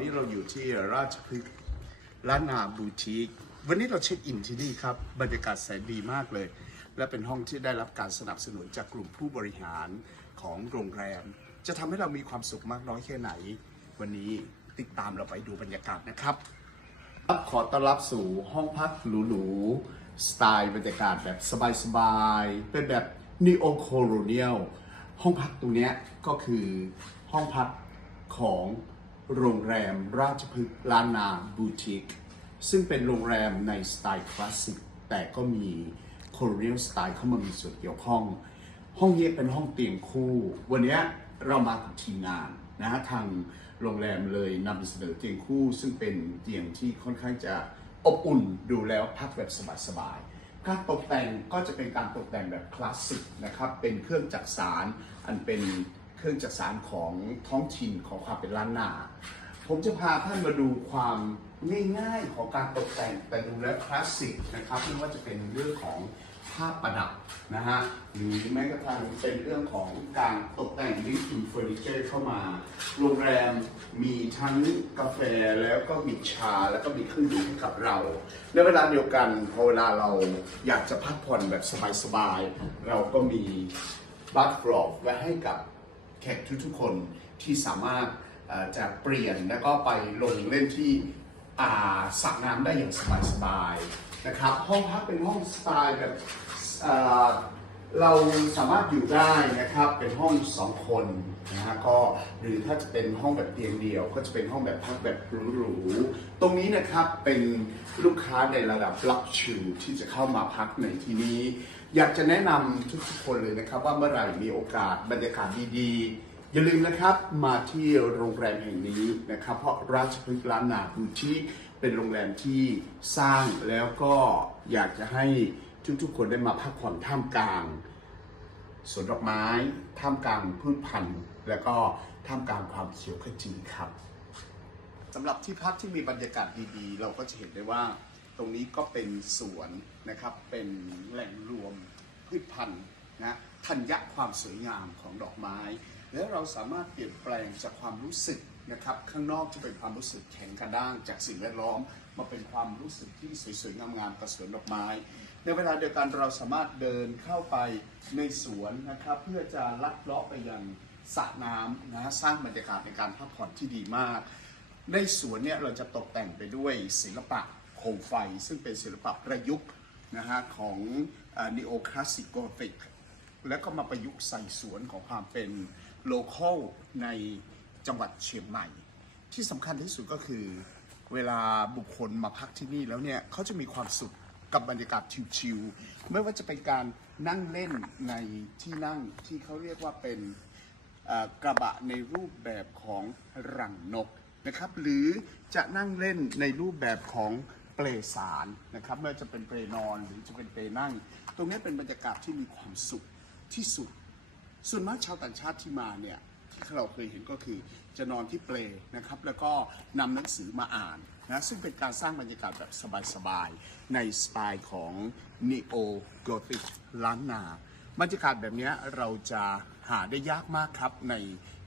นี้เราอยู่ที่ราชพฤกษ์ร้านนาบูติกวันนี้เราเช็คอินที่นี่ครับ บรรยากาศแสนดีมากเลย และเป็นห้องที่ได้รับการสนับสนุนจากกลุ่มผู้บริหารของโรงแรม จะทำให้เรามีความสุขมากน้อยแค่ไหน วันนี้ติดตามเราไปดูบรรยากาศนะครับรับขอต้อนรับสู่ห้องพักหรูๆสไตล์บรรยากาศแบบสบายๆเป็นแบบ neo colonial ห้องพักตรงนี้ก็คือห้องพักของ โรงแรมราชพฤกษ์ลานาบูติกซึ่งเป็นโรงแรมในสไตล์คลาสสิกแต่ก็มี colonial สไตล์เข้ามามีส่วนเกี่ยวข้อง ห้องนี้เป็นห้องเตียงคู่ วันนี้เรามากับทีมงานนะฮะทางโรงแรมเลยนำเสนอเตียงคู่ ซึ่งเป็นเตียงที่ค่อนข้างจะอบอุ่นดูแล้วพักแบบสบายๆการตกแต่งก็จะเป็นการตกแต่งแบบคลาสสิกนะครับเป็นเครื่องจักสารอันเป็น เครื่องจักสารของท้องถิ่นของความเป็นล้านนา ผมจะพาท่านมาดูความง่ายๆของการตกแต่งแต่ดูแล้วคลาสสิกนะครับไม่ว่าจะเป็นเรื่องของภาพประดับนะฮะหรือแม้กระทั่งเป็นเรื่องของการตกแต่งลิฟต์เฟอร์นิเจอร์เข้ามา โรงแรมมีทั้งกาแฟแล้วก็มีชาแล้วก็มีเครื่องดื่มให้กับเรา ในเวลาเดียวกันพอเวลาเราอยากจะพักผ่อนแบบสบายๆ เราก็มีบัตฟลอปไว้ให้กับ แขกทุกๆคนที่สามารถจะเปลี่ยนแล้วก็ไปลงเล่นที่อาสระน้ำได้อย่างสบายๆนะครับ ห้องพักเป็นห้องสไตล์แบบ เราสามารถอยู่ได้นะครับเป็นห้องสองคนนะฮะก็หรือถ้าจะเป็นห้องแบบเตียงเดียว ก็จะเป็นห้องแบบพักแบบหรูๆตรงนี้นะครับเป็นลูกค้าในระดับลักชูที่จะเข้ามาพักในที่นี้ อยากจะแนะนำทุกคนเลยนะครับว่าเมื่อไหร่มีโอกาสบรรยากาศดีๆ อย่าลืมนะครับมาที่โรงแรมแห่งนี้นะครับ เพราะราชพฤกษ์ล้านนาบูติกเป็นโรงแรมที่สร้างแล้วก็อยากจะให้ ทุกๆคนได้มาพักผ่อนท่ามกลางสวนดอกไม้ ท่ามกลางพืชพันธุ์ แล้วก็ท่ามกลางความเขียวขจีครับสำหรับที่พักที่มีบรรยากาศดีๆ เราก็จะเห็นได้ว่าตรงนี้ก็เป็นสวนนะครับ เป็นแหล่งรวมพืชพันธุ์นะธัญญะความสวยงามของดอกไม้ แล้วเราสามารถเปลี่ยนแปลงจากความรู้สึกนะครับ ข้างนอกจะเป็นความรู้สึกแข็งกระด้างจากสิ่งแวดล้อม มาเป็นความรู้สึกที่สวยๆงามๆกับสวนดอกไม้ ในเวลาเดียวกันเราสามารถเดินเข้าไปในสวนนะครับ เพื่อจะลัดเลาะไปยังสระน้ำนะสร้างบรรยากาศในการพักผ่อนที่ดีมาก ในสวนเนี่ยเราจะตกแต่งไปด้วยศิลปะโคมไฟ ซึ่งเป็นศิลปะประยุกต์นะฮะของนีโอคลาสสิกโกธิกแล้วก็มาประยุกต์ใส่สวนของความเป็นโลเคอลในจังหวัดเชียงใหม่ ที่สำคัญที่สุดก็คือเวลาบุคคลมาพักที่นี่แล้วเนี่ยเขาจะมีความสุข กับบรรยากาศชิวๆไม่ว่าจะเป็นการนั่งเล่นในที่นั่งที่เขาเรียกว่าเป็นกระบะในรูปแบบของรังนกนะครับหรือจะนั่งเล่นในรูปแบบของเปลสารนะครับไม่ว่าจะเป็นเปลนอนหรือจะเป็นเปลนั่ง ตรงนี้เป็นบรรยากาศที่มีความสุขที่สุด ส่วนมากชาวต่างชาติที่มาเนี่ย ที่เราเคยเห็นก็คือจะนอนที่เปลนะครับ แล้วก็นำหนังสือมาอ่านนะซึ่งเป็นการสร้างบรรยากาศแบบสบายๆ ในสไตล์ของ Neo Gothic ล้านนาบรรยากาศแบบนี้เราจะหาได้ยากมากครับใน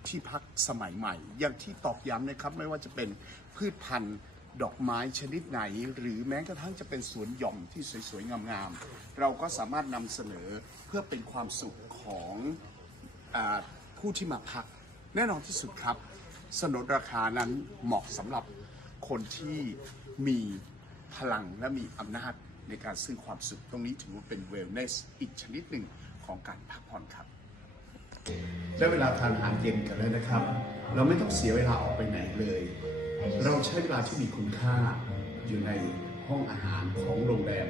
ที่พักสมัยใหม่ อย่างที่ตอกย้ำนะครับไม่ว่าจะเป็นพืชพันธุ์ดอกไม้ชนิดไหน หรือแม้กระทั่งจะเป็นสวนหย่อมที่สวยๆ งามๆ เราก็สามารถนำเสนอเพื่อเป็นความสุขของอผู้ที่มาพัก แน่นอนที่สุดครับ สนนราคานั้นเหมาะสำหรับคนที่มีพลังและมีอำนาจในการซื้อความสุขตรงนี้ถือว่าเป็นเวลเนสอีกชนิดหนึ่งของการพักผ่อนครับได้เวลาทานอาหารเย็นกันแล้วนะครับ เราไม่ต้องเสียเวลาออกไปไหนเลย เราใช้เวลาที่มีคุณค่าอยู่ในห้องอาหารของโรงแรม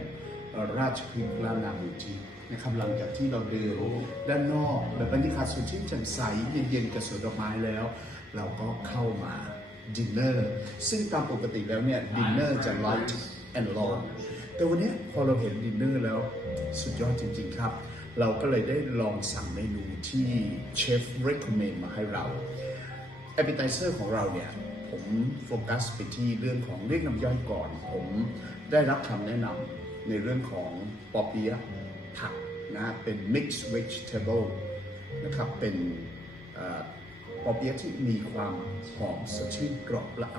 ราชพฤกษ์ลานาบูจิ นะครับหลังจากที่เราเดินด้านนอกแบบบรรยากาศสดชื่นแจ่มใสเย็นๆกับสวนดอกไม้แล้ว เราก็เข้ามาดินเนอร์ซึ่งตามปกติแล้วเนี่ยดินเนอร์จะ light and long แต่วันนี้พอเราเห็นดินเนอร์แล้วสุดยอดจริงๆครับ เราก็เลยได้ลองสั่งเมนูที่เชฟ recommend มาให้เรา a p p e t i z e r ของเราเนี่ยผมโฟกัสไปที่เรื่องของเรียกน้ำย่อยก่อน ผมได้รับคำแนะนำในเรื่องของปอเปี๊ยะ ผักนะเป็น mixed vegetable นะครับเป็นปอเปี๊ยะที่มีความหอมสดชื่นกรอบและ